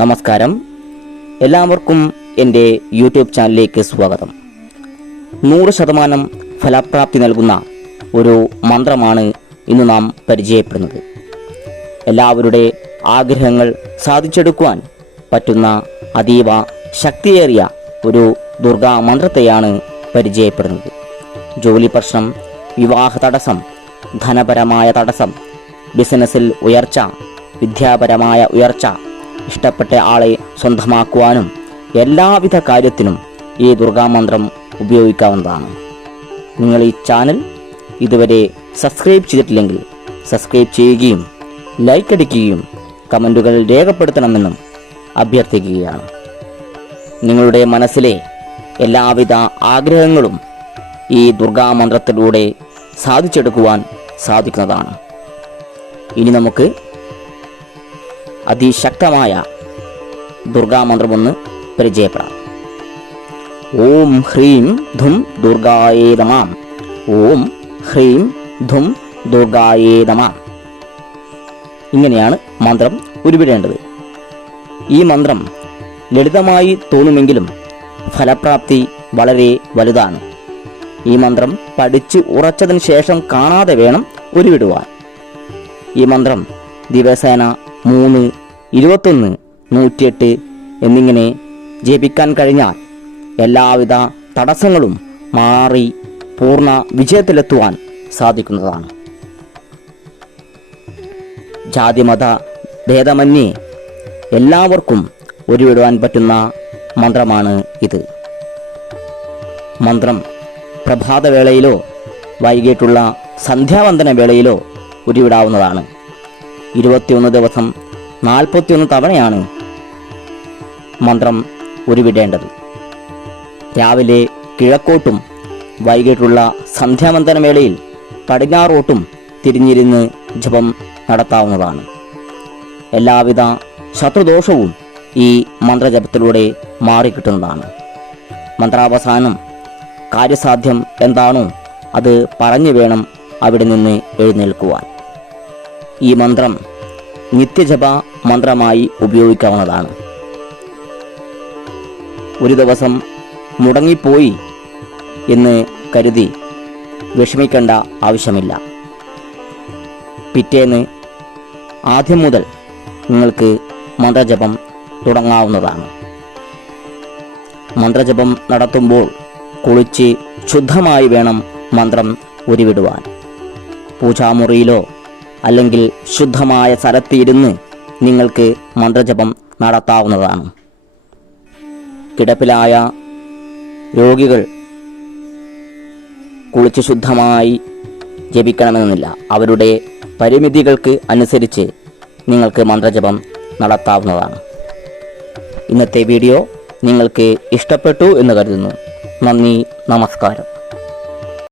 നമസ്കാരം, എല്ലാവർക്കും എൻ്റെ യൂട്യൂബ് ചാനലിലേക്ക് സ്വാഗതം. 100% ഫലപ്രാപ്തി നൽകുന്ന ഒരു മന്ത്രമാണ് ഇന്ന് നാം പരിചയപ്പെടുന്നത്. എല്ലാവരുടെ ആഗ്രഹങ്ങൾ സാധിച്ചെടുക്കുവാൻ പറ്റുന്ന അതീവ ശക്തിയേറിയ ഒരു ദുർഗാ മന്ത്രത്തെയാണ് പരിചയപ്പെടുന്നത്. ജോലി പ്രശ്നം, വിവാഹ തടസ്സം, ധനപരമായ തടസ്സം, ബിസിനസ്സിൽ ഉയർച്ച, വിദ്യാപരമായ ഉയർച്ച, ഇഷ്ടപ്പെട്ട ആളെ സ്വന്തമാക്കുവാനും എല്ലാവിധ കാര്യത്തിനും ഈ ദുർഗാമന്ത്രം ഉപയോഗിക്കാവുന്നതാണ്. നിങ്ങൾ ഈ ചാനൽ ഇതുവരെ സബ്സ്ക്രൈബ് ചെയ്തിട്ടില്ലെങ്കിൽ സബ്സ്ക്രൈബ് ചെയ്യുകയും ലൈക്ക് അടിക്കുകയും കമൻറ്റുകൾ രേഖപ്പെടുത്തണമെന്നും അഭ്യർത്ഥിക്കുകയാണ്. നിങ്ങളുടെ മനസ്സിലെ എല്ലാവിധ ആഗ്രഹങ്ങളും ഈ ദുർഗാമന്ത്രത്തിലൂടെ സാധിച്ചെടുക്കുവാൻ സാധിക്കുന്നതാണ്. ഇനി നമുക്ക് അതിശക്തമായ ദുർഗാമന്ത്രമൊന്ന് പരിചയപ്പെടാം. ഓം ഹ്രീം ധും ദുർഗായേ നമഃ. ഓം ഹ്രീം ധും ദുർഗായേ നമഃ. ഇങ്ങനെയാണ് മന്ത്രം ഉരുവിടേണ്ടത്. ഈ മന്ത്രം ലളിതമായി തോന്നുമെങ്കിലും ഫലപ്രാപ്തി വളരെ വലുതാണ്. ഈ മന്ത്രം പഠിച്ച് ഉറച്ചതിന് ശേഷം കാണാതെ വേണം ഉരുവിടുവാൻ. ഈ മന്ത്രം ദിവസേന 3, 21, 108 എന്നിങ്ങനെ ജപിക്കാൻ കഴിഞ്ഞാൽ എല്ലാവിധ തടസ്സങ്ങളും മാറി പൂർണ്ണ വിജയത്തിലെത്തുവാൻ സാധിക്കുന്നതാണ്. ജാതിമത ഭേദമന്യേ എല്ലാവർക്കും ഉരുവിടുവാൻ പറ്റുന്ന മന്ത്രമാണ് ഇത്. മന്ത്രം പ്രഭാതവേളയിലോ വൈകിട്ടുള്ള സന്ധ്യാവന്ദന വേളയിലോ ഉരുവിടാവുന്നതാണ്. 21 ദിവസം 41 തവണയാണ് മന്ത്രം ഉരുവിടേണ്ടത്. രാവിലെ കിഴക്കോട്ടും വൈകിട്ടുള്ള സന്ധ്യാവന്ദന വേളയിൽ പടിഞ്ഞാറോട്ടും തിരിഞ്ഞിരുന്ന് ജപം നടത്താവുന്നതാണ്. എല്ലാവിധ ശത്രുദോഷവും ഈ മന്ത്രജപത്തിലൂടെ മാറിക്കിട്ടുന്നതാണ്. മന്ത്രാവസാനം കാര്യസാധ്യം എന്താണോ അത് പറഞ്ഞു വേണം അവിടെ നിന്ന് എഴുന്നേൽക്കുവാൻ. ഈ മന്ത്രം നിത്യജപ മന്ത്രമായി ഉപയോഗിക്കാവുന്നതാണ്. ഒരു ദിവസം മുടങ്ങിപ്പോയി എന്ന് കരുതി വിഷമിക്കേണ്ട ആവശ്യമില്ല. പിറ്റേന്ന് ആദ്യം മുതൽ നിങ്ങൾക്ക് മന്ത്രജപം തുടങ്ങാവുന്നതാണ്. മന്ത്രജപം നടത്തുമ്പോൾ കുളിച്ച് ശുദ്ധമായി വേണം മന്ത്രം ഉരുവിടുവാൻ. പൂജാമുറിയിലോ അല്ലെങ്കിൽ ശുദ്ധമായ സ്ഥലത്തിരുന്ന് നിങ്ങൾക്ക് മന്ത്രജപം നടത്താവുന്നതാണ്. കിടപ്പിലായ രോഗികൾ കുളിച്ച് ശുദ്ധമായി ജപിക്കണമെന്നില്ല. അവരുടെ പരിമിതികൾക്ക് അനുസരിച്ച് നിങ്ങൾക്ക് മന്ത്രജപം നടത്താവുന്നതാണ്. ഇന്നത്തെ വീഡിയോ നിങ്ങൾക്ക് ഇഷ്ടപ്പെട്ടു എന്ന് കരുതുന്നു. നന്ദി, നമസ്കാരം.